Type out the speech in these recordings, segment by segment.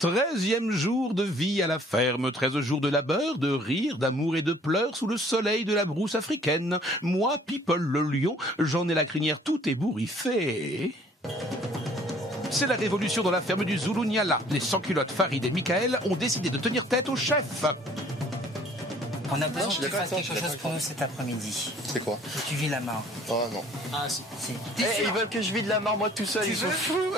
13e jour de vie à la ferme, 13 jours de labeur, de rire, d'amour et de pleurs sous le soleil de la brousse africaine. Moi, People le lion, j'en ai la crinière tout ébouriffée. C'est la révolution dans la ferme du Zulu Nyala. Les sans-culottes Farid et Michael ont décidé de tenir tête au chef. On a besoin que tu fasses quelque chose pour nous cet après-midi. C'est quoi? Tu vis la mare. Oh non. Ah si. Ils veulent que je vide la mare moi tout seul, ils sont fous.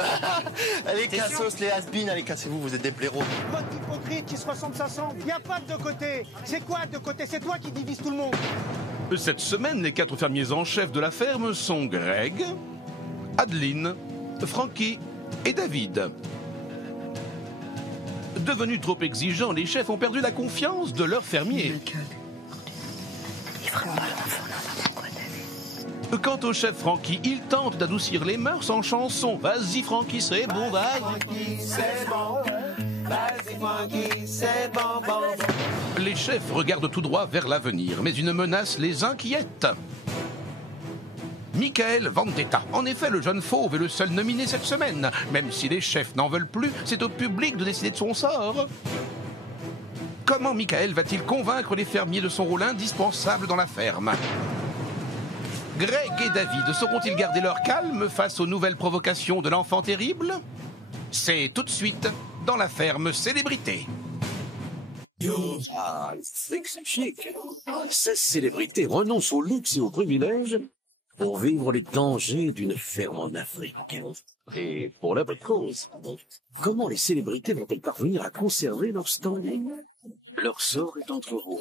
Allez, cassos, les has-beens, allez, cassez-vous, vous êtes des blaireaux. Votre hypocrite qui se ressemble 500, il n'y a pas de deux côtés. C'est quoi de côté? C'est toi qui divise tout le monde. Cette semaine, les 4 fermiers en chef de la ferme sont Greg, Adeline, Frankie et David. Devenus trop exigeants, les chefs ont perdu la confiance de leurs fermiers. Quant au chef Frankie, il tente d'adoucir les mœurs en chanson. Vas-y Frankie, c'est bon, vas-y. Les chefs regardent tout droit vers l'avenir, mais une menace les inquiète. Michael Vendetta. En effet, le jeune fauve est le seul nominé cette semaine. Même si les chefs n'en veulent plus, c'est au public de décider de son sort. Comment Michael va-t-il convaincre les fermiers de son rôle indispensable dans la ferme? Greg et David sauront-ils garder leur calme face aux nouvelles provocations de l'enfant terrible? C'est tout de suite dans la ferme célébrité. Ah, c'est chic. Ces célébrités renoncent au luxe et aux privilèges pour vivre les dangers d'une ferme en Afrique. Et pour la bonne cause. Comment les célébrités vont-elles parvenir à conserver leur standing? Leur sort est entre vous.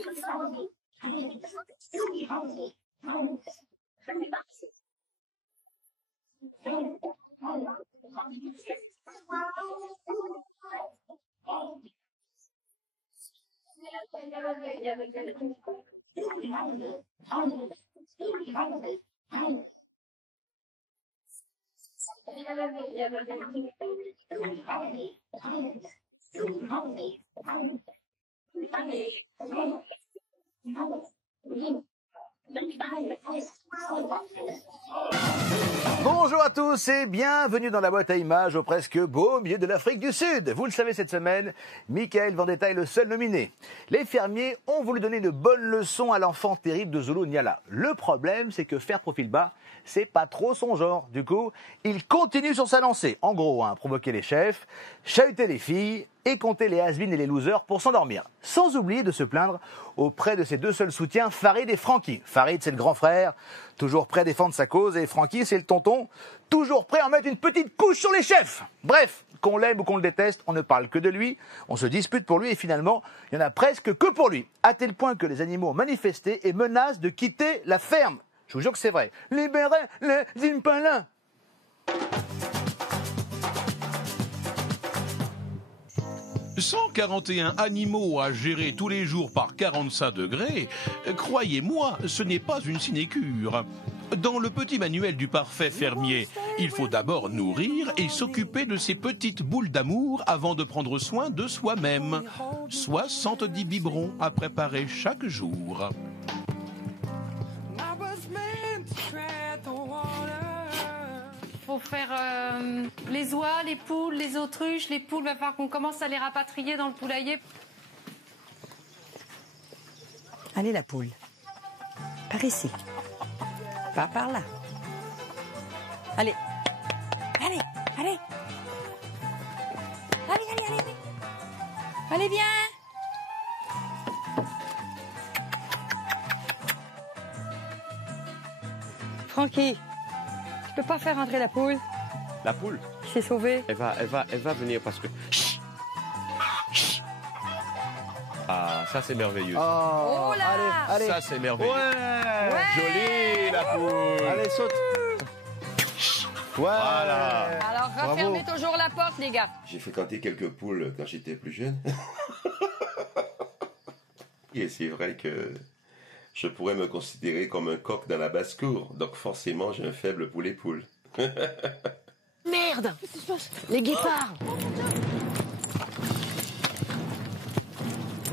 Bonjour à tous et bienvenue dans la boîte à images au presque beau milieu de l'Afrique du Sud. Vous le savez, cette semaine, Michael Vendetta est le seul nominé. Les fermiers ont voulu donner une bonne leçon à l'enfant terrible de Zulu Nyala. Le problème, c'est que faire profil bas, c'est pas trop son genre. Du coup, il continue sur sa lancée. En gros, provoquer les chefs, chahuter les filles et compter les has-beens et les losers pour s'endormir. Sans oublier de se plaindre auprès de ses deux seuls soutiens, Farid et Frankie. Farid, c'est le grand frère, toujours prêt à défendre sa cause, et Frankie, c'est le tonton, toujours prêt à en mettre une petite couche sur les chefs. Bref, qu'on l'aime ou qu'on le déteste, on ne parle que de lui, on se dispute pour lui, et finalement, il n'y en a presque que pour lui. À tel point que les animaux ont manifesté et menacent de quitter la ferme. Je vous jure que c'est vrai. Libérez les impalins. 141 animaux à gérer tous les jours par 45 degrés, croyez-moi, ce n'est pas une sinécure. Dans le petit manuel du parfait fermier, il faut d'abord nourrir et s'occuper de ces petites boules d'amour avant de prendre soin de soi-même. 70 biberons à préparer chaque jour. Faut faire les oies, les poules, les autruches, les poules, il va falloir qu'on commence à les rapatrier dans le poulailler. Allez la poule, par ici, pas par là. Allez, allez, allez, allez, allez, allez, allez, viens. Francky, tu peux pas faire entrer la poule? La poule? Il s'est sauvé. Elle va venir parce que... Chut. Chut. Ah, ça c'est merveilleux. Oh là! Allez, ça c'est merveilleux. Ouais. Jolie la poule. Allez, saute. Ouais. Voilà. Alors refermez toujours la porte, les gars. J'ai fréquenté quelques poules quand j'étais plus jeune. Et c'est vrai que je pourrais me considérer comme un coq dans la basse-cour. Donc forcément, j'ai un faible pour les poules. Merde! Les guépards!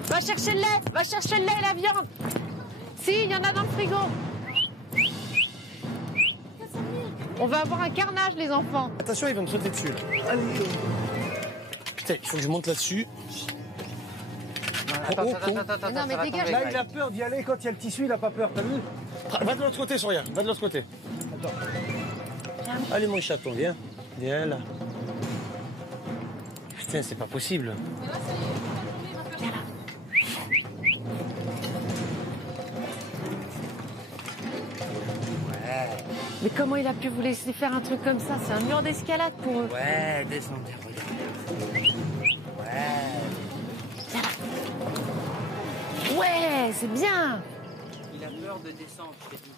Va chercher le lait, va chercher le lait et la viande. Si, il y en a dans le frigo. On va avoir un carnage, les enfants. Attention, il va me sauter dessus. Là. Allez. Putain, il faut que je monte là-dessus. Attends, Non, mais dégage. Là, il a peur d'y aller. Quand il y a le tissu, il a pas peur. T'as vu? Va de l'autre côté, Soria. Va de l'autre côté. Attends. Allez, mon chaton, viens. Viens là. Putain, c'est pas possible. Mais comment il a pu vous laisser faire un truc comme ça? C'est un mur d'escalade pour eux. Ouais, descendez, regarde. Ouais. Ouais, c'est bien. Il a peur de descendre, je t'ai dit.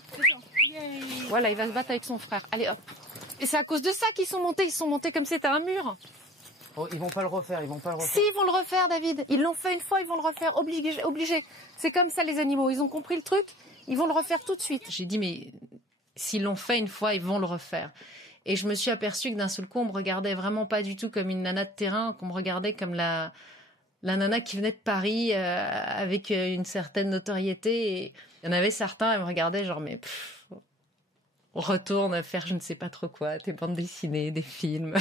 Voilà, il va se battre avec son frère. Allez, hop. Et c'est à cause de ça qu'ils sont montés. Ils sont montés comme si c'était un mur. Oh, ils vont pas le refaire, ils vont pas le refaire. Si, ils vont le refaire, David. Ils l'ont fait une fois, ils vont le refaire. Obligé. C'est comme ça, les animaux. Ils ont compris le truc. Ils vont le refaire tout de suite. J'ai dit, mais s'ils l'ont fait une fois, ils vont le refaire. Et je me suis aperçue que d'un seul coup, on me regardait vraiment pas du tout comme une nana de terrain, qu'on me regardait comme la nana qui venait de Paris avec une certaine notoriété. Et il y en avait certains, ils me regardaient genre, mais retourne faire je ne sais pas trop quoi, tes bandes dessinées, des films.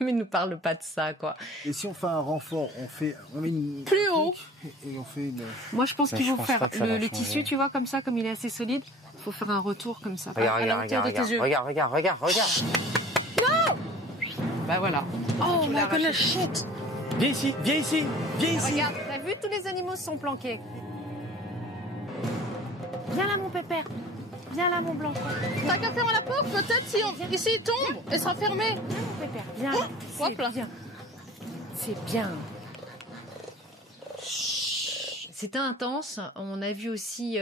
Mais ne nous parle pas de ça, quoi. Et si on fait un renfort, on met une... Plus haut. Et on fait une... Moi, je pense qu'il faut faire le changer. tissu, tu vois, comme ça, comme il est assez solide. Il faut faire un retour comme ça. Regarde, à la hauteur de tes yeux. regarde. Non. Bah voilà. Oh my god, shit. Viens ici. Regarde, t'as vu, tous les animaux se sont planqués. Viens là, mon pépère. Viens là, mon blanc. T'as qu'à fermer la porte, peut-être, ici il tombe, elle sera fermée. Viens, mon pépère. Viens là. Hop là. C'est bien. C'était intense. On a vu aussi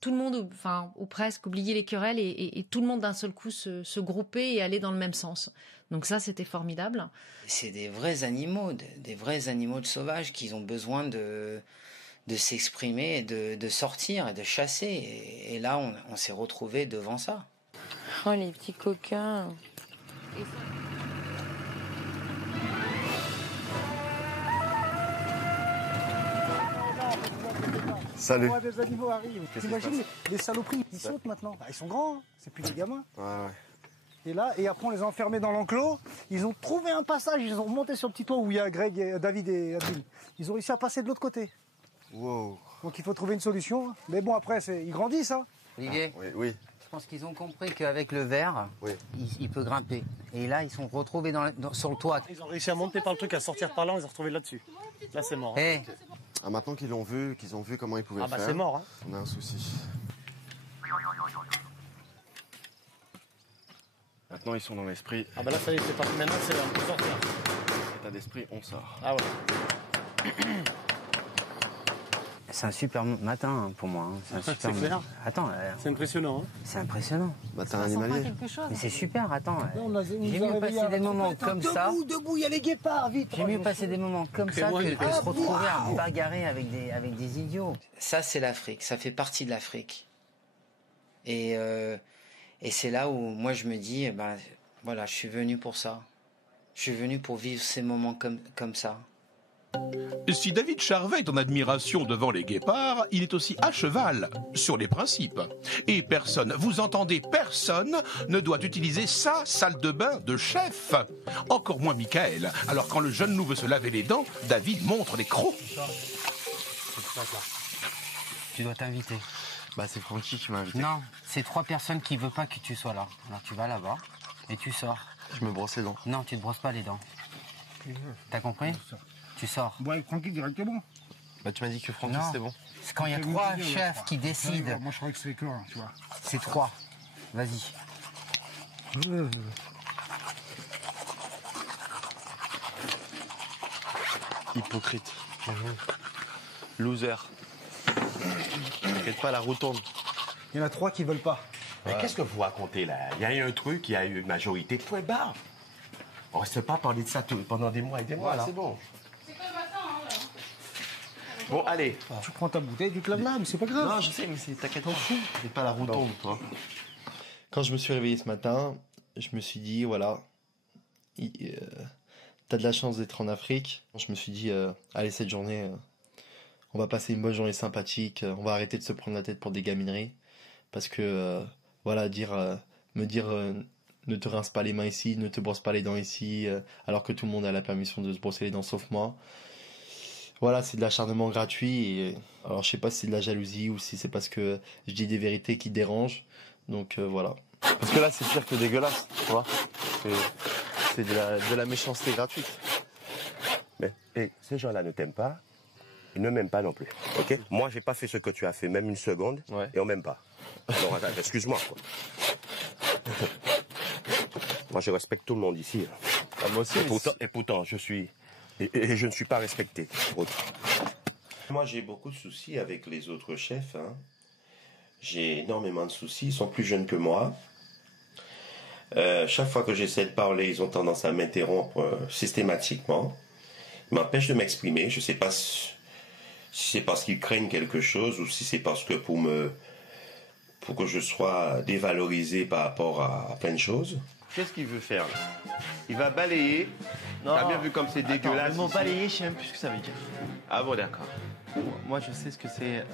tout le monde, enfin, ou presque, oublier les querelles et tout le monde d'un seul coup se grouper et aller dans le même sens. Donc ça, c'était formidable. C'est des vrais animaux de sauvages qui ont besoin de s'exprimer, de sortir et de chasser. Et là, on s'est retrouvés devant ça. Oh, les petits coquins. Salut. Des animaux arrivent. T'imagines les saloperies, ils sautent maintenant. Ils sont grands, hein. C'est plus des gamins. Ouais. Et là, on les a enfermés dans l'enclos. Ils ont trouvé un passage, ils ont remonté sur le petit toit où il y a Greg, David et Adil. Ils ont réussi à passer de l'autre côté. Wow. Donc il faut trouver une solution. Mais bon, après, ils grandissent, hein. Olivier, Oui. je pense qu'ils ont compris qu'avec le verre, il peut grimper. Et là, ils sont retrouvés sur le toit. Ils ont réussi à monter par le truc, à sortir par là, on les a retrouvés là-dessus. Là, c'est mort. Hey. Ah, maintenant qu'ils ont vu comment ils pouvaient le faire. C'est mort, hein. On a un souci. Maintenant, ils sont dans l'esprit. Ah bah là, ça y est, c'est parti. Maintenant, c'est un peu sortir. État d'esprit, on sort. Ah ouais. C'est un super matin hein, pour moi. Hein. C'est un super c'est clair. Attends. C'est impressionnant. Hein. C'est impressionnant. Matin animalier. Mais c'est super, attends. J'ai mieux passer des moments comme ça. Debout, il y a les guépards, vite. J'ai mieux passer des moments comme ça que se retrouver à me bagarrer avec des idiots. Ça, c'est l'Afrique. Ça fait partie de l'Afrique. Et c'est là où moi je me dis, voilà, je suis venu pour ça. Je suis venu pour vivre ces moments comme ça. Si David Charvet est en admiration devant les guépards, il est aussi à cheval sur les principes. Et personne, vous entendez, personne ne doit utiliser sa salle de bain de chef. Encore moins Michael. Alors quand le jeune loup veut se laver les dents, David montre les crocs. Tu dois t'inviter. C'est Francky qui m'a invité. Non, c'est 3 personnes qui ne veulent pas que tu sois là. Alors tu vas là-bas et tu sors. Je me brosse les dents. Non, tu ne te brosses pas les dents. T'as compris? Tu sors. Bon, avec Francky directement. Tu m'as dit que Francky c'était bon. C'est quand il y a 3 chefs qui décident. Moi, je croyais que c'était que 1, tu vois. C'est 3. Vas-y. Hypocrite. Loser. T'inquiète pas, la roue tourne. Il y en a 3 qui veulent pas. Mais qu'est-ce que vous racontez là? Il y a eu un truc, il y a eu une majorité, point barre. On ne reste pas parler de ça pendant des mois et des mois là. C'est bon. Bon, allez. Tu prends ta bouteille, tu te laves là, mais c'est pas grave. Non, je sais, mais t'inquiète pas. C'est pas la roue tourne, toi. Quand je me suis réveillé ce matin, je me suis dit, voilà, t'as de la chance d'être en Afrique. Je me suis dit, allez, cette journée, on va passer une bonne journée sympathique, on va arrêter de se prendre la tête pour des gamineries. Parce que, voilà, me dire ne te rince pas les mains ici, ne te brosse pas les dents ici, alors que tout le monde a la permission de se brosser les dents sauf moi. Voilà, c'est de l'acharnement gratuit. Et, alors je sais pas si c'est de la jalousie ou si c'est parce que je dis des vérités qui dérangent. Donc voilà. Parce que là, c'est pire que dégueulasse, tu vois. C'est de la méchanceté gratuite. Mais ces gens-là ne t'aiment pas, ils ne m'aiment pas non plus. Ok. Moi, j'ai pas fait ce que tu as fait, même une seconde, et on m'aime pas. Alors, attends, excuse-moi, quoi. Moi, je respecte tout le monde ici. Ah, moi aussi. Et pourtant, je suis... Et je ne suis pas respecté. Moi, j'ai beaucoup de soucis avec les autres chefs. Hein. J'ai énormément de soucis. Ils sont plus jeunes que moi. Chaque fois que j'essaie de parler, ils ont tendance à m'interrompre systématiquement. Ils m'empêchent de m'exprimer. Je ne sais pas si c'est parce qu'ils craignent quelque chose ou si c'est parce que pour que je sois dévalorisé par rapport à plein de choses. Qu'est-ce qu'il veut faire là? Il va balayer. T'as bien vu comme c'est dégueulasse. Le mot balayer, je sais même plus ce que ça veut dire. Ah bon, d'accord. Moi, je sais ce que c'est.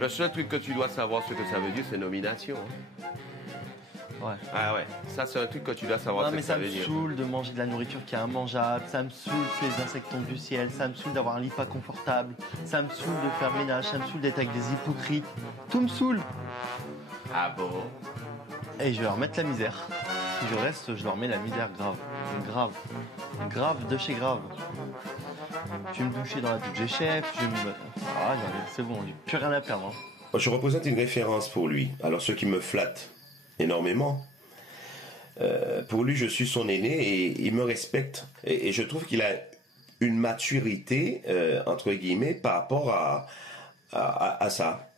Le seul truc que tu dois savoir ce que ça veut dire, c'est nomination. Hein. Ouais. Ah ouais, ça c'est un truc que tu dois savoir ce que ça veut dire. Ça me saoule de manger de la nourriture qui est immangeable, ça me saoule que les insectes tombent du ciel, ça me saoule d'avoir un lit pas confortable, ça me saoule de faire le ménage, ça me saoule d'être avec des hypocrites. Tout me saoule. Ah bon? Et je vais leur mettre la misère. Si je reste, je leur mets la misère grave. Grave. Grave de chez grave. Je vais me doucher dans la douche des chefs, je vais me... Ah, c'est bon, j'ai plus rien à perdre. Hein. Je représente une référence pour lui. Alors ce qui me flatte énormément, pour lui je suis son aîné et il me respecte. Et je trouve qu'il a une maturité, entre guillemets, par rapport à ça.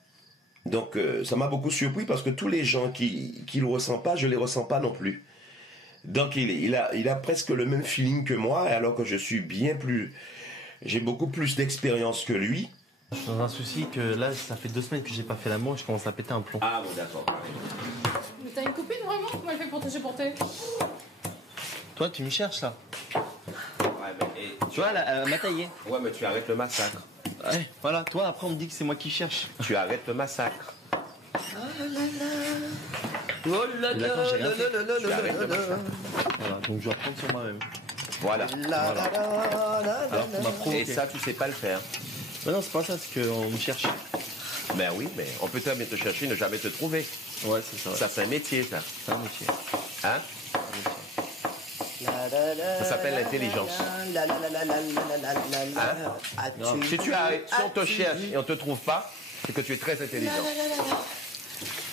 Donc ça m'a beaucoup surpris parce que tous les gens qui le ressentent pas, je les ressens pas non plus. Donc il a presque le même feeling que moi, alors que je suis j'ai beaucoup plus d'expérience que lui. Je suis dans un souci que là, ça fait 2 semaines que j'ai pas fait l'amour et je commence à péter un plomb. Ah bon, d'accord. Mais t'as une copine vraiment? Comment elle fait pour te supporter? Toi, tu me cherches là. Ouais, mais tu vois, elle m'a taillé. Ouais, mais tu arrêtes le massacre. Ouais, voilà, toi après on me dit que c'est moi qui cherche. Tu arrêtes le massacre. Oh là là, voilà, donc je vais reprendre sur moi-même. Voilà. Alors qu'on m'a provoqué. Et ça, tu sais pas le faire. Mais non, c'est pas ça, c'est qu'on me cherche. Ben oui, mais on peut te chercher, ne jamais te trouver. Ouais, c'est ça. Ouais. Ça, c'est un métier, ça. C'est un métier. Hein? Ça s'appelle l'intelligence. Hein? Si tu arrêtes, si on te cherche et on te trouve pas, c'est que tu es très intelligent.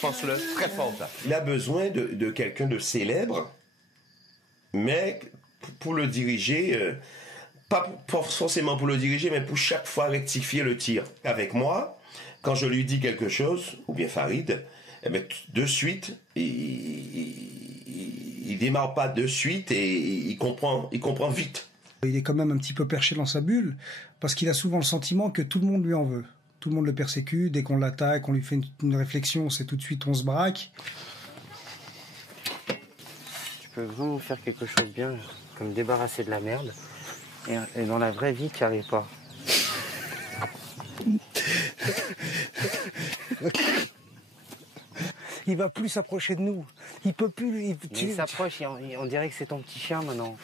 Pense-le très fort, ça. Il a besoin de quelqu'un de célèbre, mais pour le diriger, pas forcément pour le diriger, mais pour chaque fois rectifier le tir. Avec moi, quand je lui dis quelque chose, ou bien Farid, eh bien, de suite, il démarre pas de suite et il comprend vite. Il est quand même un petit peu perché dans sa bulle, parce qu'il a souvent le sentiment que tout le monde lui en veut. Tout le monde le persécute, dès qu'on l'attaque, on lui fait une réflexion, c'est tout de suite on se braque. Tu peux vraiment faire quelque chose de bien, comme débarrasser de la merde, et dans la vraie vie, tu n'y arrives pas. Il va plus s'approcher de nous. Il peut plus. Il s'approche, on dirait que c'est ton petit chien maintenant.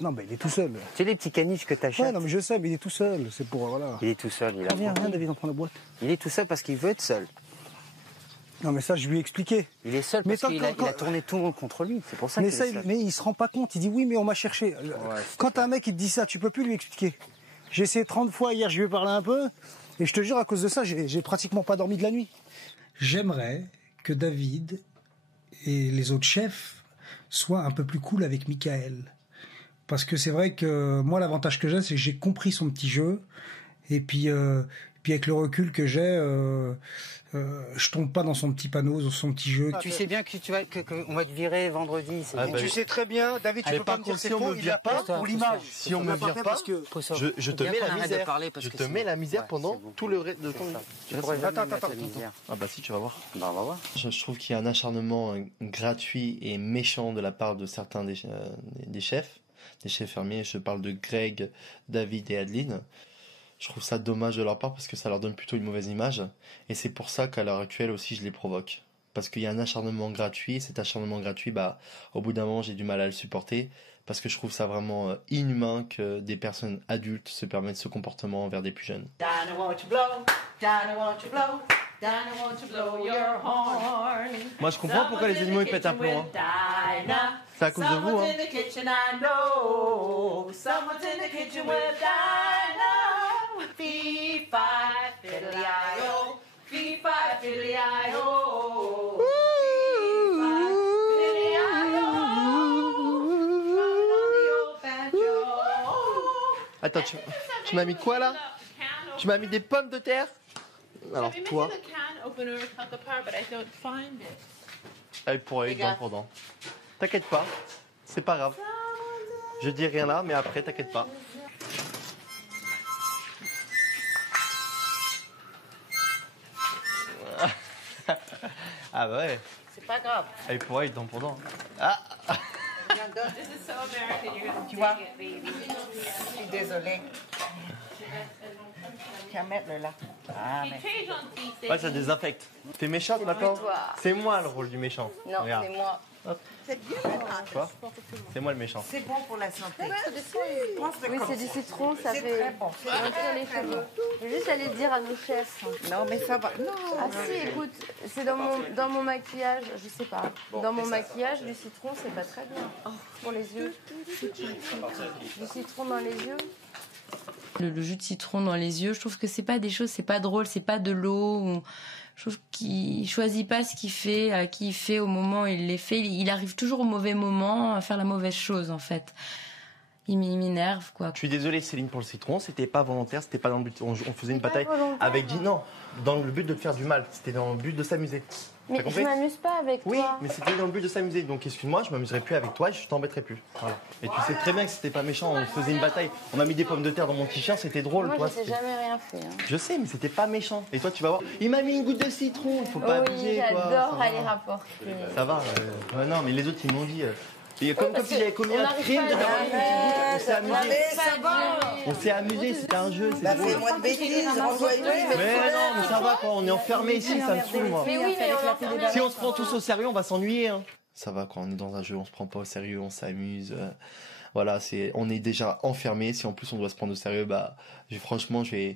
Non, mais il est tout seul. Tu sais les petits caniches que t'achètes? Ouais, non, mais je sais, mais il est tout seul. C'est pour voilà. Il est tout seul. Viens, David, on prend la boîte. Il est tout seul parce qu'il veut être seul. Non, mais ça, je lui ai expliqué. Il est seul parce qu'il a tourné tout le monde contre lui. C'est pour ça qu'il est seul. Mais il se rend pas compte. Il dit oui, mais on m'a cherché. Ouais, quand un mec il te dit ça, tu peux plus lui expliquer. J'ai essayé 30 fois hier, je lui ai parlé un peu, et je te jure, à cause de ça, j'ai pratiquement pas dormi de la nuit. J'aimerais que David et les autres chefs soient un peu plus cool avec Michael. Parce que c'est vrai que moi, l'avantage que j'ai, c'est que j'ai compris son petit jeu. Et puis avec le recul que j'ai, je tombe pas dans son petit panneau, dans son petit jeu. Tu sais bien qu'on va te virer vendredi. Tu sais très bien, David, tu peux pas me dire c'est faux, il a pas pour l'image. Si on me vire pas, je te mets la misère. Je te mets la misère pendant tout le reste de ton vie. Attends. Ah bah si, tu vas voir. Bah on va voir. Je trouve qu'il y a un acharnement gratuit et méchant de la part de certains des chefs fermiers. Je parle de Greg, David et Adeline. Je trouve ça dommage de leur part parce que ça leur donne plutôt une mauvaise image. Et c'est pour ça qu'à l'heure actuelle aussi, je les provoque. parce qu'il y a un acharnement gratuit. Et cet acharnement gratuit, bah, au bout d'un moment, j'ai du mal à le supporter parce que je trouve ça vraiment inhumain que des personnes adultes se permettent ce comportement envers des plus jeunes. Dinah, won't you blow? Dinah, won't you blow? Dinah, won't you blow your horn? Moi, je comprends pourquoi les animaux ils pètent un plomb. C'est à cause de vous. Someone's in the kitchen, I know. Someone's in the kitchen with Dinah. Fee, fi, fiddly-I-O. Fee, fi, fiddly-I-O. Fee, fi, fiddly-I-O. Drumming on the old banjo. Attends, tu m'as mis quoi là? Tu m'as mis des pommes de terre? Alors toi. Pour aller dedans. T'inquiète pas, c'est pas grave. Je dis rien là, mais après t'inquiète pas. Ah bah ouais. C'est pas grave. Elle pourrait être pendant. Ah. Tu vois, je suis désolée. Tiens, mets-le là. Ah, mais... Ouais, ça désinfecte. T'es méchante maintenant? toi. C'est moi le rôle du méchant. Non, regarde. c'est moi. Hop. C'est bien. Tu vois? C'est moi le méchant. C'est bon pour la santé. Oui, c'est du citron, ça C'est fait très bon. sentir les cheveux. Je vais juste aller le dire à nos chefs. Non, mais ça va. Non. Ah si, écoute, c'est dans mon maquillage, je sais pas. Dans mon maquillage, du citron, c'est pas très bien. Pour les yeux. Du citron dans les yeux. Le jus de citron dans les yeux, je trouve que c'est pas des choses, c'est pas drôle, c'est pas de l'eau. Je trouve qu'il choisit pas ce qu'il fait, à qui il fait, au moment où il les fait. Il arrive toujours au mauvais moment à faire la mauvaise chose, en fait. Il m'énerve, quoi. Je suis désolé, Céline, pour le citron. C'était pas volontaire, c'était pas dans le but. On faisait une bataille avec Guy. Non, dans le but de te faire du mal. C'était dans le but de s'amuser. Mais je m'amuse pas avec toi. Oui, mais c'était dans le but de s'amuser. Donc excuse-moi, je m'amuserai plus avec toi et je t'embêterai plus. Voilà. Et tu sais très bien que c'était pas méchant. On faisait une bataille. On a mis des pommes de terre dans mon t-shirt, c'était drôle. Moi, toi, je t'ai jamais rien fait. Hein. Je sais, mais c'était pas méchant. Et toi, tu vas voir. Il m'a mis une goutte de citron. Il faut pas abuser. Oui, j'adore aller rapporter. Ça va. Non, mais les autres, ils m'ont dit. Comme si j'avais commis un crime de d'avoir une petite goutte. On s'est amusé. On s'est amusé, c'était un jeu. Bah, fais-moi de bêtises, renvoie-le. Mais non, mais ça va quoi, on est enfermés ici, ça me saoule moi. Mais oui, mais Si on se prend tous au sérieux, on va s'ennuyer. Hein. Ça va quoi, on est dans un jeu, on se prend pas au sérieux, on s'amuse. Voilà, on est déjà enfermés. Si en plus on doit se prendre au sérieux, bah, franchement, je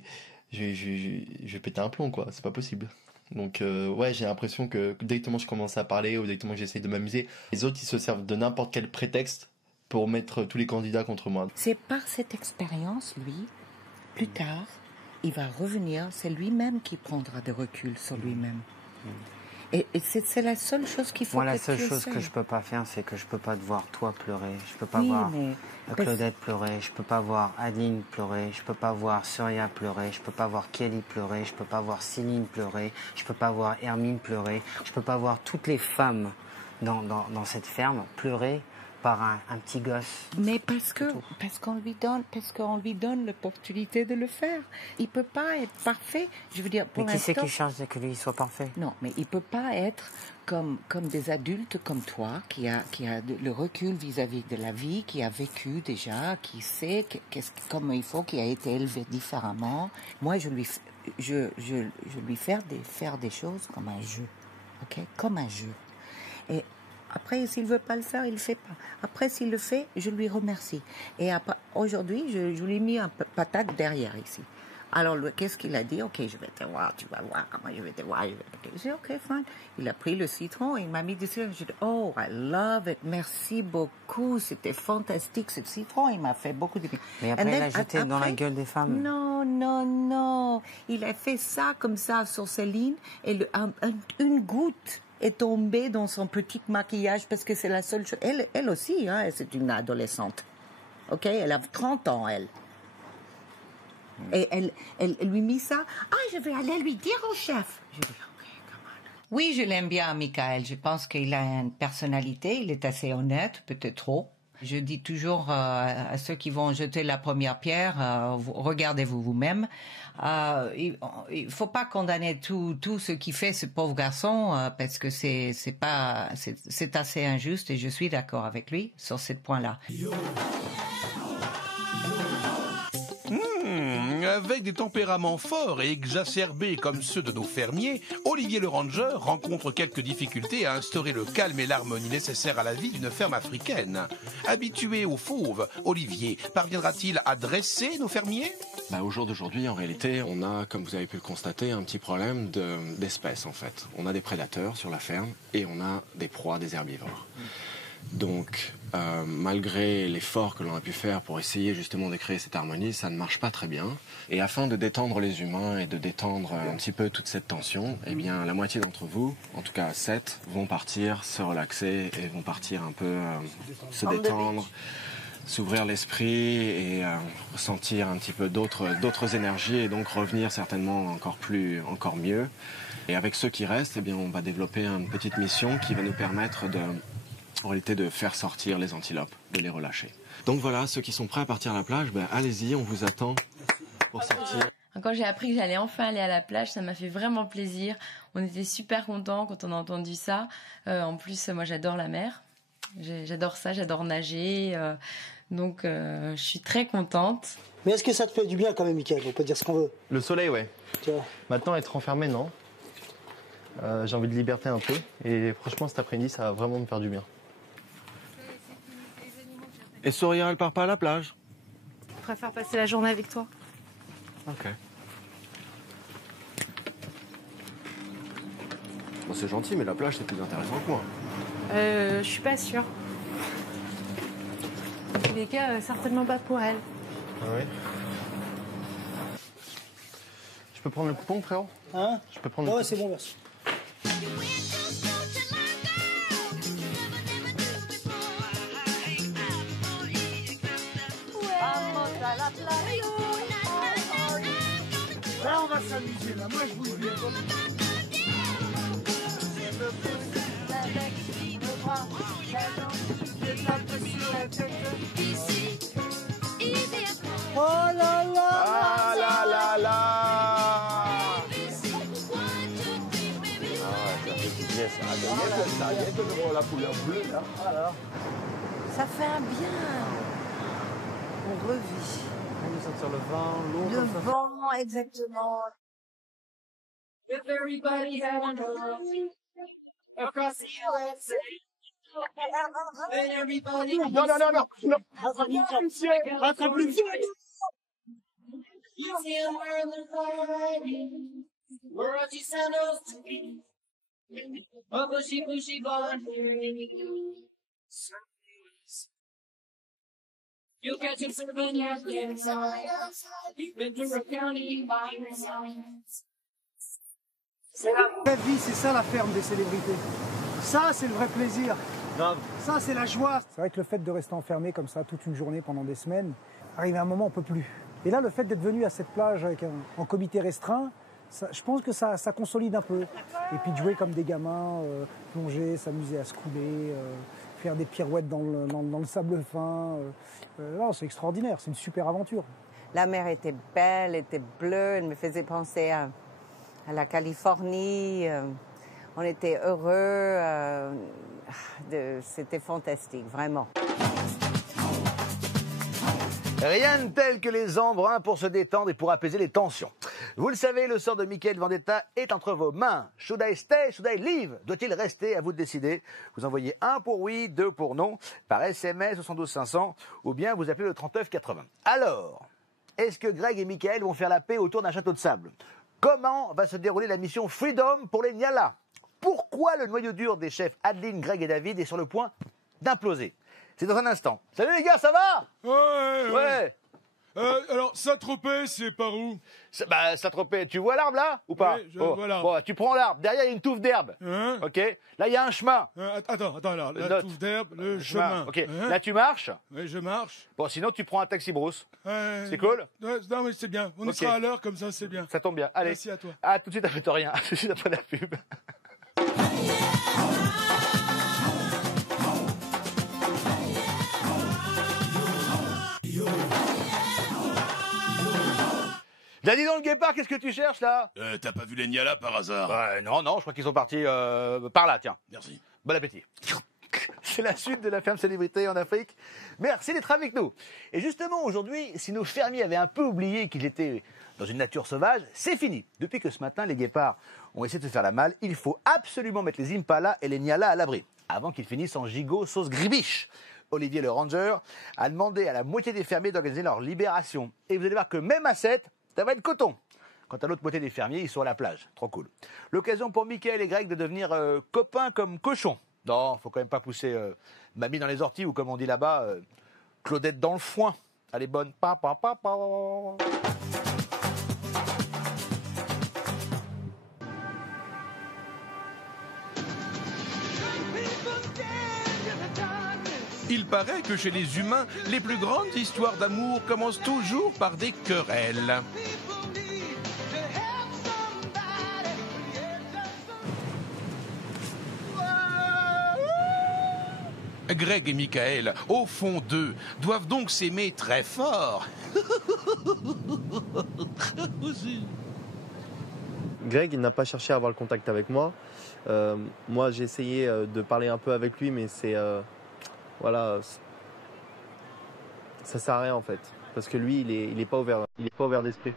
vais péter un plomb quoi, c'est pas possible. Donc ouais, j'ai l'impression que directement je commence à parler ou directement que j'essaye de m'amuser, les autres ils se servent de n'importe quel prétexte pour mettre tous les candidats contre moi. C'est par cette expérience, lui, plus tard, il va revenir, c'est lui-même qui prendra de recul sur lui-même. Et c'est la seule chose qu'il faut Moi, que la seule tu chose essayes. que je peux pas faire, c'est que je peux pas te voir toi pleurer. Je peux pas Oui, voir mais- Claudette pleurer. Je peux pas voir Adeline pleurer. Je peux pas voir Surya pleurer. Je peux pas voir Kelly pleurer. Je peux pas voir Céline pleurer. Je peux pas voir Hermine pleurer. Je peux pas voir toutes les femmes dans cette ferme pleurer par un petit gosse. Mais parce qu'on lui donne l'opportunité de le faire. Il peut pas être parfait. Je veux dire, pour Mais qui c'est l'instant- qui change que lui soit parfait? Non, mais il peut pas être comme des adultes comme toi, qui a le recul vis-à-vis de la vie, qui a vécu déjà, qui sait comment il faut, qui a été élevé différemment. Moi, je lui faire des choses comme un jeu, ok, comme un jeu. Et après, s'il veut pas le faire, il le fait pas. Après, s'il le fait, je lui remercie. Et après, aujourd'hui, je lui ai mis un patate derrière ici. Alors, qu'est-ce qu'il a dit? Ok, je vais te voir, tu vas voir comment je vais te voir. J'ai dit, ok, fine. Il a pris le citron, il m'a mis dessus. J'ai dit, oh, I love it, merci beaucoup, c'était fantastique ce citron, il m'a fait beaucoup de bien. Mais après, il a jeté dans la gueule des femmes. Non, non, non. Il a fait ça comme ça sur Céline et une goutte est tombée dans son petit maquillage parce que c'est la seule chose. Elle aussi, hein, c'est une adolescente. Ok, elle a 30 ans, elle. Et elle lui mit ça. Ah, je vais aller lui dire au chef. Je dis, ok, come on. Oui, je l'aime bien, Michael. Je pense qu'il a une personnalité. Il est assez honnête, peut-être trop. Je dis toujours à ceux qui vont jeter la première pierre, regardez-vous vous-même. Il faut pas condamner tout ce qu'il fait ce pauvre garçon parce que c'est assez injuste et je suis d'accord avec lui sur ce point-là. Avec des tempéraments forts et exacerbés comme ceux de nos fermiers, Olivier le Ranger rencontre quelques difficultés à instaurer le calme et l'harmonie nécessaires à la vie d'une ferme africaine. Habitué aux fauves, Olivier parviendra-t-il à dresser nos fermiers? Au jour d'aujourd'hui, en réalité, on a, comme vous avez pu le constater, un petit problème d'espèces en fait. On a des prédateurs sur la ferme et on a des proies, des herbivores. Donc, malgré l'effort que l'on a pu faire pour essayer justement de créer cette harmonie, ça ne marche pas très bien. Et afin de détendre les humains et de détendre un petit peu toute cette tension, eh bien, la moitié d'entre vous, en tout cas 7, vont partir se relaxer et vont partir un peu se détendre, s'ouvrir l'esprit et ressentir un petit peu d'autres énergies et donc revenir certainement encore mieux. Et avec ceux qui restent, eh bien, on va développer une petite mission qui va nous permettre en réalité de faire sortir les antilopes, de les relâcher. Donc voilà, ceux qui sont prêts à partir à la plage, allez-y, on vous attend pour sortir. Quand j'ai appris que j'allais enfin aller à la plage, ça m'a fait vraiment plaisir. On était super contents quand on a entendu ça. En plus, moi j'adore la mer. J'adore ça, j'adore nager. Donc je suis très contente. Mais est-ce que ça te fait du bien quand même, Mickaël? On peut dire ce qu'on veut. Le soleil, ouais. Tu vois. Maintenant, être enfermé, non. J'ai envie de liberté un peu. Et franchement, cet après-midi, ça va vraiment me faire du bien. Et Soria, elle part pas à la plage? Je préfère passer la journée avec toi. Ok. Bon, c'est gentil, mais la plage, c'est plus intéressant que moi. Je suis pas sûre. En tous les cas, certainement pas pour elle. Ah oui. Je peux prendre le coupon, frérot? Hein? Je peux prendre le coupon? C'est bon, merci. Là, on va s'amuser, là. Moi, je vous le dis. Oh là là! Ah là là là! Rien que de voir la couleur bleue, là. Alors, ça fait un bien. On revit. On sentir le vent, l'eau. Le vent, exactement. If everybody had one across the USA. And everybody. Non. Rattrape-le. You see him wearing the fighting. We're at the sandals to be. A bushy blonde. You catch him serving your kids. Ventura County by yourself. C'est la vraie vie, c'est ça la ferme des célébrités. Ça, c'est le vrai plaisir. Grave. Ça, c'est la joie. C'est vrai que le fait de rester enfermé comme ça toute une journée pendant des semaines, arrivé à un moment, on peut plus. Et là, le fait d'être venu à cette plage avec en comité restreint, ça, je pense que ça consolide un peu. Et puis de jouer comme des gamins, plonger, s'amuser à se couler, faire des pirouettes dans le sable fin. Non, c'est extraordinaire, c'est une super aventure. La mer était belle, était bleue, elle me faisait penser à la Californie. On était heureux. C'était fantastique, vraiment. Rien de tel que les embruns pour se détendre et pour apaiser les tensions. Vous le savez, le sort de Mickaël Vendetta est entre vos mains. Should I stay, should I leave? Doit-il rester? À vous de décider. Vous envoyez 1 pour oui, 2 pour non, par SMS 72 500, ou bien vous appelez le 39 80. Alors, est-ce que Greg et Mickaël vont faire la paix autour d'un château de sable? Comment va se dérouler la mission Freedom pour les Nialas? Pourquoi le noyau dur des chefs Adeline, Greg et David est sur le point d'imploser? C'est dans un instant. Salut les gars, ça va? Ouais. Alors, Saint-Tropez, c'est par où? Saint-Tropez, tu vois l'arbre là? Ou pas? Oui, je vois l'arbre. Bon, tu prends l'arbre. Derrière, il y a une touffe d'herbe. Ok? Là, il y a un chemin. Attends, alors. La touffe d'herbe, le chemin. Ok. Là, tu marches? Oui, je marche. Bon, sinon, tu prends un taxi brousse. C'est cool? Non, mais c'est bien. On y sera à l'heure, comme ça, c'est bien. Ça tombe bien. Allez. Merci à toi. À tout de suite, à rien. À tout de suite après la pub. Dis donc, le guépard, qu'est-ce que tu cherches là? T'as pas vu les Nialas par hasard? Non, je crois qu'ils sont partis par là, tiens. Merci. Bon appétit. C'est la suite de la ferme célébrité en Afrique. Merci d'être avec nous. Et justement, aujourd'hui, si nos fermiers avaient un peu oublié qu'ils étaient dans une nature sauvage, c'est fini. Depuis que ce matin, les guépards ont essayé de se faire la malle, il faut absolument mettre les impalas et les nyalas à l'abri, avant qu'ils finissent en gigot sauce gribiche. Olivier le ranger a demandé à la moitié des fermiers d'organiser leur libération. Et vous allez voir que même à 7, ça va être coton. Quant à l'autre moitié des fermiers, ils sont à la plage. Trop cool. L'occasion pour Mickaël et Greg de devenir copains comme cochons. Non, faut quand même pas pousser mamie dans les orties ou comme on dit là-bas, Claudette dans le foin. Allez, bonne. Pa, pa, pa, pa. Il paraît que chez les humains, les plus grandes histoires d'amour commencent toujours par des querelles. Greg et Mickaël, au fond d'eux, doivent donc s'aimer très fort. Greg, il n'a pas cherché à avoir le contact avec moi. Moi, j'ai essayé de parler un peu avec lui, mais c'est... voilà, ça sert à rien en fait, parce que lui, il est pas ouvert d'esprit.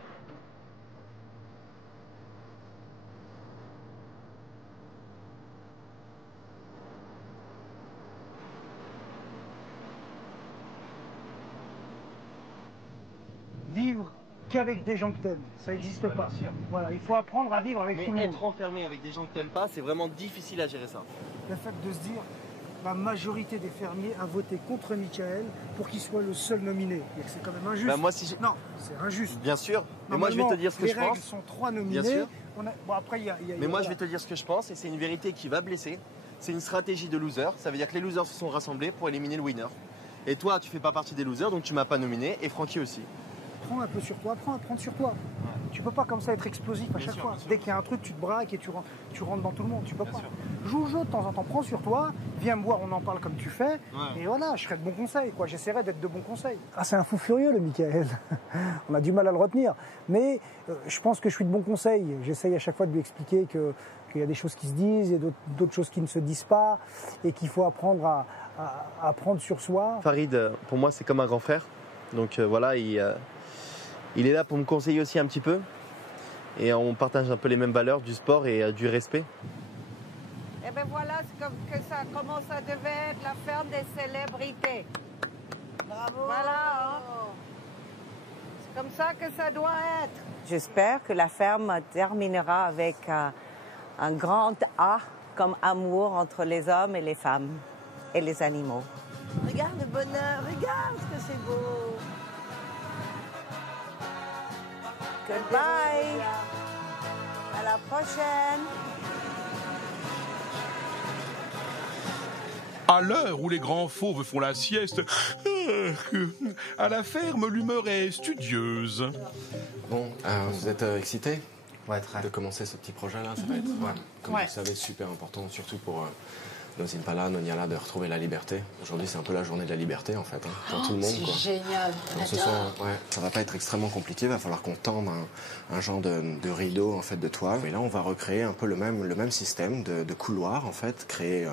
Vivre qu'avec des gens que t'aimes, ça n'existe pas. Voilà, il faut apprendre à vivre avec tout le monde. Être enfermé avec des gens que t'aimes pas, c'est vraiment difficile à gérer ça. Le fait de se dire, la majorité des fermiers a voté contre Mickaël pour qu'il soit le seul nominé. Et que c'est quand même injuste. Bah moi, si non, c'est injuste. Bien sûr. Mais moi, je vais te dire ce que je pense. Les règles sont 3 nominés. Bien sûr. Bon, après, Mais moi, je vais te dire ce que je pense, et c'est une vérité qui va blesser. C'est une stratégie de loser. Ça veut dire que les losers se sont rassemblés pour éliminer le winner. Et toi, tu fais pas partie des losers, donc tu m'as pas nominé, et Francky aussi. Prends un peu sur toi, apprends à prendre sur toi. Ouais. Tu peux pas comme ça être explosif à chaque fois. Dès qu'il y a un truc, tu te braques et tu rentres dans tout le monde. Tu peux pas. Joue au jeu de temps en temps, prends sur toi, viens me voir, on en parle comme tu fais. Ouais. Et voilà, je serai de bons conseils, quoi. J'essaierai d'être de bons conseils. Ah, c'est un fou furieux, le Mickaël. On a du mal à le retenir. Mais je pense que je suis de bons conseils. J'essaye à chaque fois de lui expliquer qu'il y a des choses qui se disent et d'autres choses qui ne se disent pas et qu'il faut apprendre à prendre sur soi. Farid, pour moi, c'est comme un grand frère. Donc voilà, il est là pour me conseiller aussi un petit peu. Et on partage un peu les mêmes valeurs du sport et du respect. Et bien voilà, c'est comme que ça, comment ça devait être la ferme des célébrités. Bravo. Voilà, hein. C'est comme ça que ça doit être. J'espère que la ferme terminera avec un grand A comme amour entre les hommes et les femmes et les animaux. Regarde le bonheur, regarde ce que c'est beau. Goodbye. À la prochaine. À l'heure où les grands fauves font la sieste, à la ferme, l'humeur est studieuse. Bon, vous êtes excités de commencer ce petit projet-là? Ça va être, comme vous le savez, super important, surtout pour nos Impala, nos Nyala, de retrouver la liberté. Aujourd'hui, c'est un peu la journée de la liberté, en fait, pour tout le monde. C'est génial. Donc, ça va pas être extrêmement compliqué. Il va falloir qu'on tende un genre de rideau, en fait, de toile. Et là, on va recréer un peu le même système de couloir, en fait, créé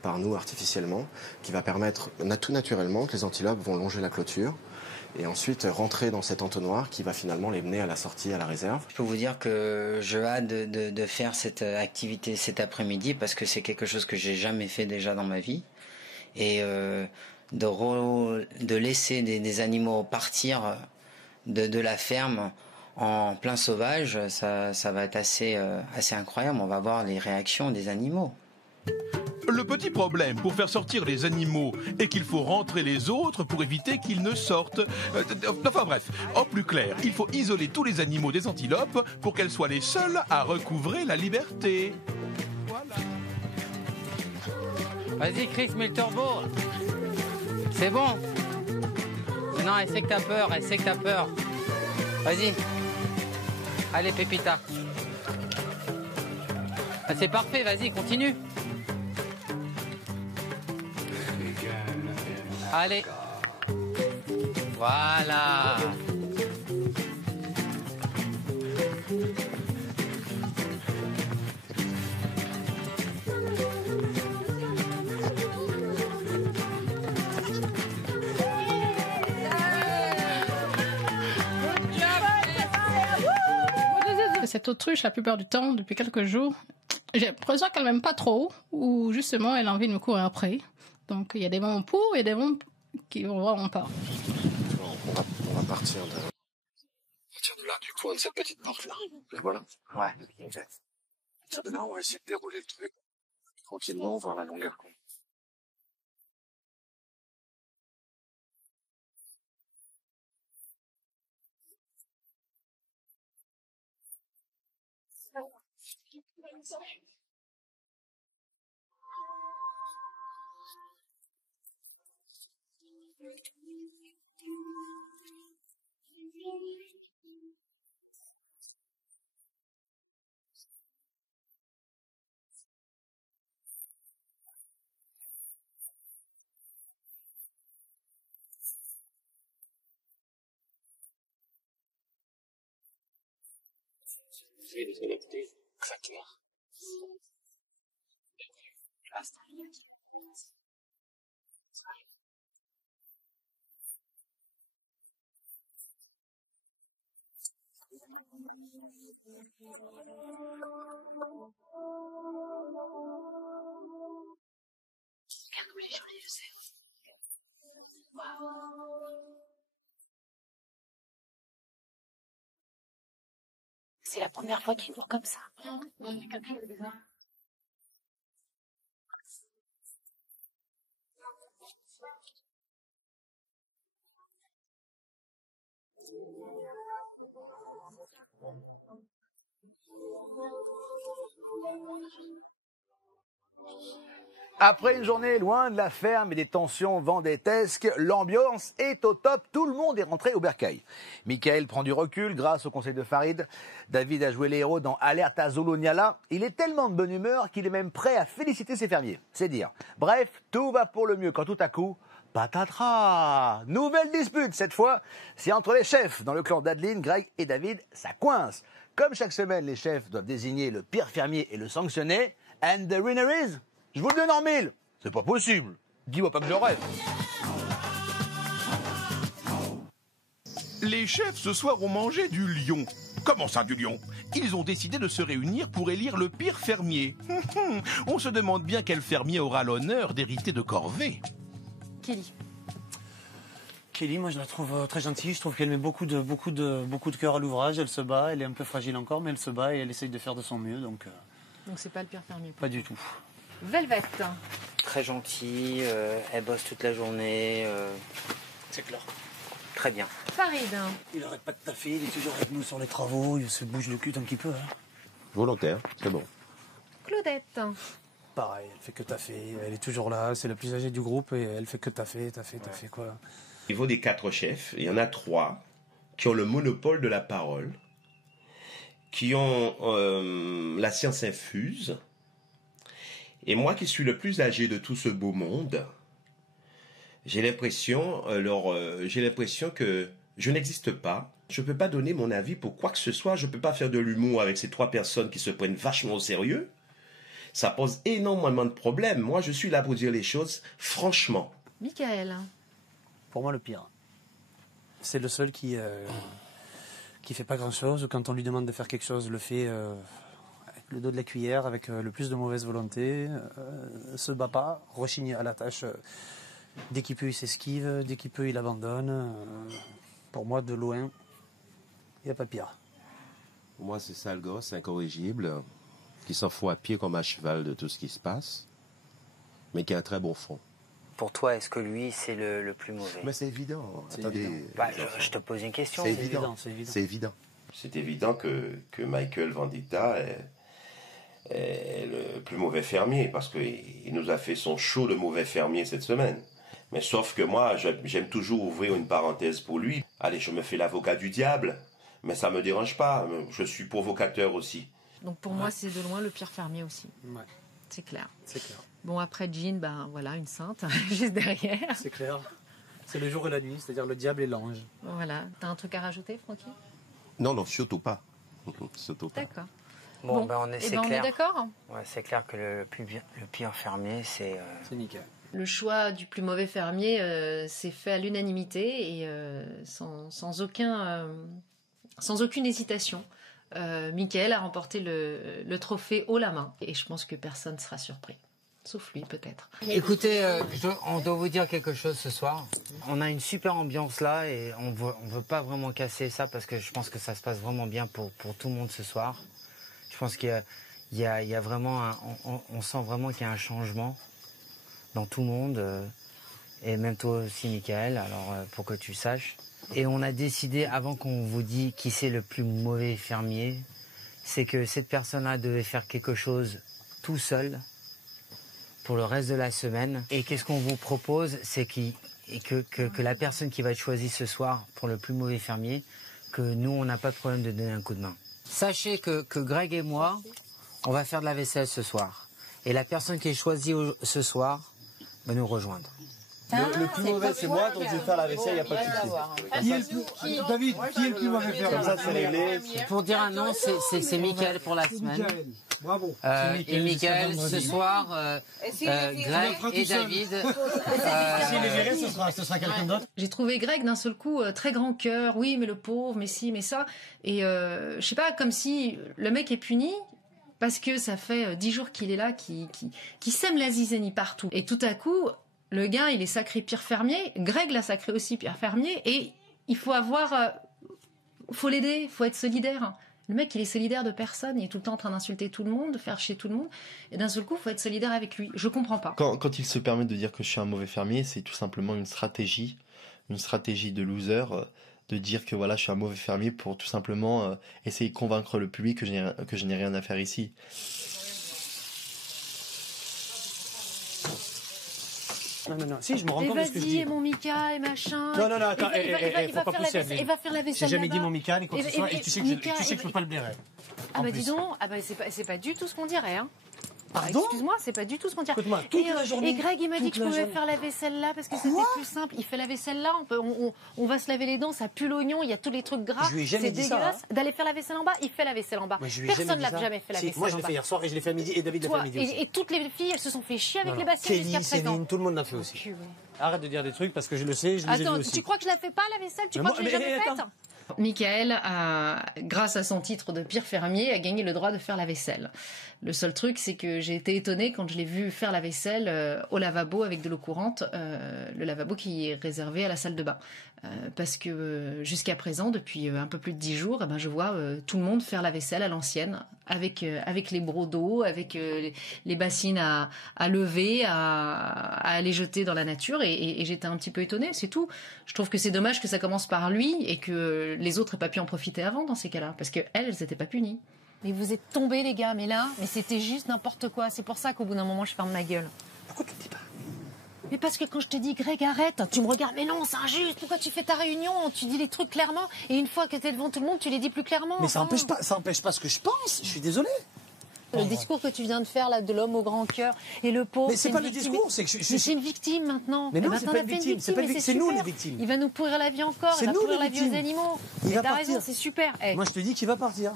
par nous artificiellement, qui va permettre tout naturellement que les antilopes vont longer la clôture et ensuite rentrer dans cet entonnoir qui va finalement les mener à la sortie à la réserve. Je peux vous dire que je hâte de faire cette activité cet après-midi parce que c'est quelque chose que j'ai jamais fait déjà dans ma vie. Et de laisser des animaux partir de la ferme en plein sauvage, ça va être assez incroyable. On va voir les réactions des animaux. Le petit problème pour faire sortir les animaux est qu'il faut rentrer les autres pour éviter qu'ils ne sortent. Enfin bref, en plus clair, il faut isoler tous les animaux des antilopes pour qu'elles soient les seules à recouvrer la liberté. Voilà. Vas-y Chris, mets le turbo. C'est bon. Non, elle sait que t'as peur, Vas-y. Allez Pépita. C'est parfait, vas-y, continue. Allez. Voilà. cette autruche, la plupart du temps, depuis quelques jours, j'ai l'impression qu'elle m'aime pas trop, ou justement, elle a envie de me courir après. Donc, il y a des moments pour, il y a des moments qui vont vraiment pas. On va partir de là, du coin de cette petite porte-là. Et voilà. Ouais. De là, on va essayer de dérouler le truc tranquillement, voir la longueur qu'on... Exactement. Regarde où il est joli, je sais. C'est la première fois qu'il court comme ça. Après une journée loin de la ferme et des tensions vendétesques, l'ambiance est au top. Tout le monde est rentré au bercail. Michael prend du recul grâce au conseil de Farid. David a joué les héros dans Alerte à Zoloniala. Il est tellement de bonne humeur qu'il est même prêt à féliciter ses fermiers. C'est dire. Bref, tout va pour le mieux quand tout à coup, patatras! Nouvelle dispute, cette fois, c'est entre les chefs. Dans le clan d'Adeline, Greg et David, ça coince. Comme chaque semaine, les chefs doivent désigner le pire fermier et le sanctionner. And the winner is... Je vous le donne en mille. C'est pas possible. Dis-moi pas que je rêve. Les chefs ce soir ont mangé du lion. Comment ça, du lion? Ils ont décidé de se réunir pour élire le pire fermier. On se demande bien quel fermier aura l'honneur d'hériter de Corvée. Kelly. Kelly, moi je la trouve très gentille. Je trouve qu'elle met beaucoup de cœur à l'ouvrage. Elle se bat. Elle est un peu fragile encore, mais elle se bat et elle essaye de faire de son mieux. Donc c'est pas le pire fermier. Pas du tout. Velvet. Très gentille, elle bosse toute la journée. C'est clair. Très bien. Farid. Il arrête pas de taffer, il est toujours avec nous sur les travaux, il se bouge le cul tant qu'il peut. Hein. Volontaire, c'est bon. Claudette. Pareil, elle fait que taffer, elle est toujours là, c'est la plus âgée du groupe et elle fait que taffer quoi. Au niveau des 4 chefs, il y en a 3 qui ont le monopole de la parole, qui ont la science infuse. Et moi qui suis le plus âgé de tout ce beau monde, j'ai l'impression que je n'existe pas. Je ne peux pas donner mon avis pour quoi que ce soit. Je ne peux pas faire de l'humour avec ces 3 personnes qui se prennent vachement au sérieux. Ça pose énormément de problèmes. Moi, je suis là pour dire les choses franchement. Michael. Pour moi, le pire. C'est le seul qui fait pas grand-chose. Quand on lui demande de faire quelque chose, le fait... le dos de la cuillère avec le plus de mauvaise volonté, se bat pas, rechigne à la tâche. Dès qu'il peut, il s'esquive, dès qu'il peut, il abandonne. Pour moi, de loin, il n'y a pas pire. Pour moi, c'est ça le gosse, incorrigible, qui s'en fout à pied comme à cheval de tout ce qui se passe, mais qui a un très bon fond. Pour toi, est-ce que lui, c'est le plus mauvais? Mais c'est évident. Attendez. Évident. Bah, je te pose une question. C'est évident. C'est évident. C'est évident que Michael Vendetta est le plus mauvais fermier parce qu'il nous a fait son show de mauvais fermier cette semaine. Mais sauf que moi, j'aime toujours ouvrir une parenthèse pour lui. Allez, je me fais l'avocat du diable, mais ça me dérange pas. Je suis provocateur aussi. Donc pour moi, c'est de loin le pire fermier aussi. Ouais. C'est clair. C'est clair. Bon, après Jean, ben voilà, une sainte, juste derrière. C'est clair. C'est le jour et la nuit, c'est-à-dire le diable et l'ange. Voilà. T'as un truc à rajouter, Francky? Non, surtout pas. Surtout pas. D'accord. Bon, ben on est, c'est ben clair. On est d'accord. Ouais, c'est clair que le pire fermier, c'est... C'est nickel. Le choix du plus mauvais fermier s'est fait à l'unanimité et sans aucune hésitation. Mickaël a remporté le trophée haut la main. Et je pense que personne ne sera surpris. Sauf lui, peut-être. Écoutez, on doit vous dire quelque chose ce soir. On a une super ambiance là et on veut pas vraiment casser ça parce que je pense que ça se passe vraiment bien pour tout le monde ce soir. Je pense qu'il y a vraiment on sent vraiment qu'il y a un changement dans tout le monde et même toi aussi, Mickaël, alors pour que tu saches. Et on a décidé, avant qu'on vous dise qui c'est le plus mauvais fermier, c'est que cette personne-là devait faire quelque chose tout seul pour le reste de la semaine. Et qu'est-ce qu'on vous propose, c'est que la personne qui va être choisie ce soir pour le plus mauvais fermier, que nous, on n'a pas de problème de donner un coup de main. Sachez que Greg et moi, on va faire de la vaisselle ce soir. Et la personne qui est choisie ce soir va nous rejoindre. Le plus mauvais, c'est moi, donc je vais faire la vaisselle, il n'y a pas de souci. David, qui est le plus mauvais fermier? Comme ça, c'est réglé. Pour dire un nom, c'est Mickaël pour la semaine. Bravo. Et Mickaël, ce soir, Greg et David. S'il est viré, ce sera quelqu'un d'autre. J'ai trouvé Greg d'un seul coup très grand cœur. Oui, mais le pauvre, mais si, mais ça. Et je sais pas, comme si le mec est puni parce que ça fait 10 jours qu'il est là, qui sème la zizanie partout. Et tout à coup, le gars, il est sacré Pierre Fermier. Greg l'a sacré aussi Pierre Fermier. Et il faut faut l'aider, faut être solidaire. Le mec, il est solidaire de personne. Il est tout le temps en train d'insulter tout le monde, de faire chier tout le monde. Et d'un seul coup, faut être solidaire avec lui. Je comprends pas. Quand il se permet de dire que je suis un mauvais fermier, c'est tout simplement une stratégie de loser, de dire que voilà, je suis un mauvais fermier pour tout simplement essayer de convaincre le public que je n'ai rien à faire ici. Non. Si, je me rends compte de ce que je dis. Vas-y, mon Mika et machin. Non, attends, il va faire la vaisselle. J'ai jamais dit mon Mika, ni quoi que ce soit, et tu sais que je peux pas le blairer. Ah bah dis donc, c'est pas du tout ce qu'on dirait, hein. Pardon ? Excuse-moi, c'est pas du tout ce qu'on dirait. Écoute-moi, toute la journée. Et Greg, il m'a dit que je pouvais faire la vaisselle là parce que c'était plus simple. Il fait la vaisselle là, on va se laver les dents, ça pue l'oignon, il y a tous les trucs gras. Je lui ai jamais dit ça. C'est dégueulasse. D'aller faire la vaisselle en bas, il fait la vaisselle en bas. Personne l'a jamais fait la vaisselle en bas. Moi, je l'ai fait hier soir et je l'ai fait à midi et David l'a fait à midi aussi. Et toutes les filles, elles se sont fait chier avec les bassines jusqu'à présent. Céline, tout le monde l'a fait aussi. Arrête de dire des trucs parce que je le sais, je les ai vus aussi. Tu crois que je la fais pas la vaisselle ? Tu crois que je l'ai jamais faite ? Mickaël, grâce à son titre de Pierre Fermier, a gagné le droit de faire la vaisselle. Le seul truc, c'est que j'ai été étonnée quand je l'ai vu faire la vaisselle au lavabo avec de l'eau courante, le lavabo qui est réservé à la salle de bain. Parce que jusqu'à présent, depuis un peu plus de 10 jours, je vois tout le monde faire la vaisselle à l'ancienne, avec les brocs d'eau, avec les bassines à lever, à aller jeter dans la nature. Et j'étais un petit peu étonnée, c'est tout. Je trouve que c'est dommage que ça commence par lui et que les autres n'aient pas pu en profiter avant dans ces cas-là, parce qu'elles n'étaient pas punies. Mais vous êtes tombés, les gars, mais c'était juste n'importe quoi. C'est pour ça qu'au bout d'un moment, je ferme ma gueule. Pourquoi tu ne dis pas ? Mais parce que quand je te dis, Greg, arrête, tu me regardes, mais non, c'est injuste, pourquoi tu fais ta réunion ? Tu dis les trucs clairement, et une fois que t'es devant tout le monde, tu les dis plus clairement. Mais ça empêche pas ce que je pense, je suis désolé. Le discours que tu viens de faire, là, de l'homme au grand cœur, et le pauvre... Mais c'est pas le discours, c'est que je suis... C'est une victime, maintenant. Mais non, c'est pas une victime, c'est nous les victimes. Il va nous pourrir la vie encore, il va pourrir la vie aux animaux. Mais t'as raison, c'est super. Moi, je te dis qu'il va partir.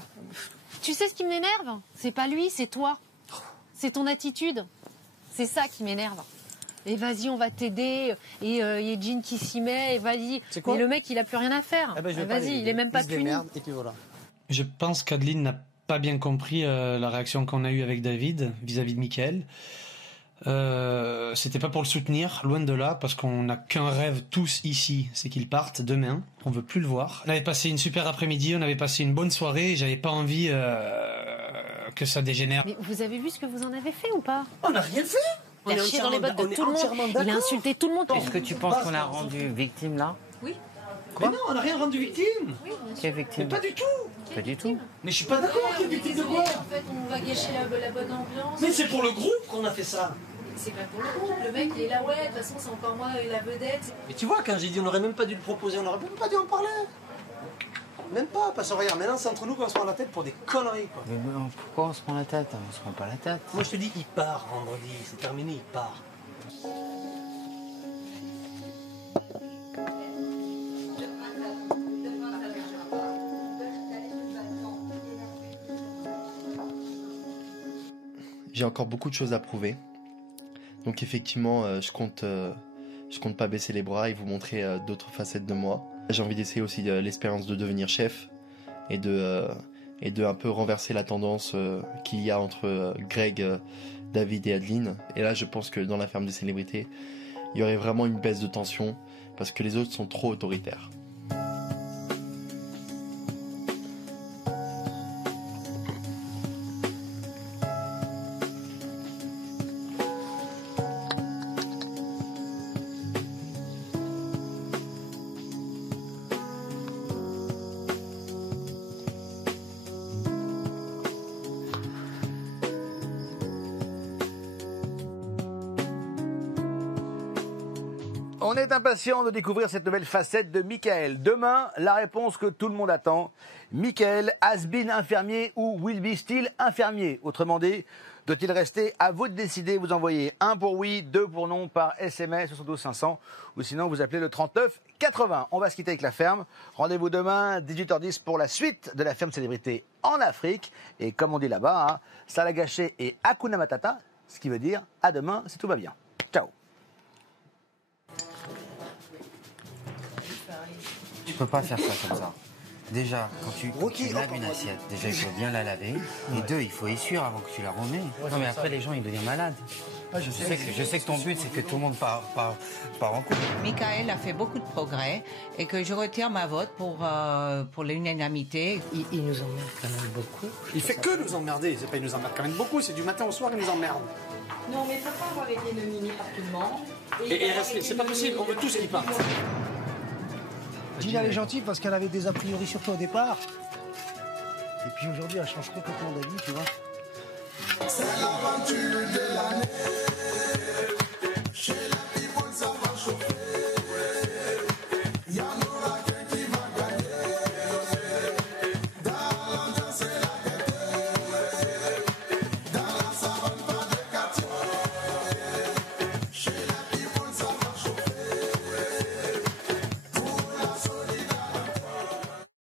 Tu sais ce qui m'énerve ? C'est pas lui, c'est toi. C'est ton attitude. C'est ça qui m'énerve. Et vas-y, on va t'aider. Et il y a Jean qui s'y met. Et vas-y. Mais le mec, il a plus rien à faire. Vas-y, il est même pas puni. Et puis voilà. Je pense qu'Adeline n'a pas bien compris la réaction qu'on a eue avec David vis-à-vis de Mickaël. C'était pas pour le soutenir, loin de là, parce qu'on n'a qu'un rêve tous ici, c'est qu'il parte demain. On veut plus le voir. On avait passé une super après-midi, on avait passé une bonne soirée. Et j'avais pas envie que ça dégénère. Mais vous avez vu ce que vous en avez fait ou pas ? On n'a rien fait. Il a chié dans les bottes de tout le monde. Il a insulté tout le monde. Est-ce que tu penses qu'on l'a rendu victime là ? Oui. Quoi ? Mais non, on n'a rien rendu victime. Oui, quelle victime ? Mais pas du tout. Pas du tout. Mais je suis pas d'accord. Quelle victime de quoi ? En fait, on va gâcher la bonne ambiance. Mais c'est pour le groupe qu'on a fait ça. C'est pas pour le groupe. Le mec, il est là, ouais, de toute façon, c'est encore moi la vedette. Mais tu vois, quand j'ai dit on n'aurait même pas dû le proposer, on n'aurait même pas dû en parler. Même pas, parce que regarde, maintenant c'est entre nous qu'on se prend la tête pour des conneries, quoi. Mais pourquoi on se prend la tête ? On se prend pas la tête. Moi je te dis, il part vendredi, c'est terminé, il part. J'ai encore beaucoup de choses à prouver. Donc effectivement, je compte pas baisser les bras et vous montrer d'autres facettes de moi. J'ai envie d'essayer aussi l'expérience de devenir chef et de et de un peu renverser la tendance qu'il y a entre Greg, David et Adeline. Et là, je pense que dans la ferme des célébrités, il y aurait vraiment une baisse de tension parce que les autres sont trop autoritaires. On est impatient de découvrir cette nouvelle facette de Michael. Demain, la réponse que tout le monde attend. Michael, has-been infirmier ou will be still infirmier? Autrement dit, doit-il rester? À vous de décider. Vous envoyez 1 pour oui, 2 pour non par SMS 72 500 ou sinon vous appelez le 39 80. On va se quitter avec la ferme. Rendez-vous demain 18h10 pour la suite de la ferme célébrité en Afrique. Et comme on dit là-bas, hein, Salah gâché et Hakuna Matata, ce qui veut dire à demain si tout va bien. Ciao. Tu peux pas faire ça comme ça. Déjà, quand tu laves une assiette, déjà il faut bien la laver. Et 2, il faut essuyer avant que tu la remets. Non mais après les gens ils deviennent malades. Je sais que ton but c'est que tout le monde part en couple. Michael a fait beaucoup de progrès et que je retire ma vote pour l'unanimité. Il nous emmerde quand même beaucoup. Il fait que nous emmerder, c'est pas il nous emmerde quand même beaucoup, c'est du matin au soir il nous emmerde. Non mais papa va avec les nominés absolument. Et rester, c'est pas possible, on veut tous qu'ils partent. Gina, elle est gentille parce qu'elle avait des a priori sur toi au départ. Et puis aujourd'hui, elle change complètement d'avis, tu vois. C'est l'aventure de l'année.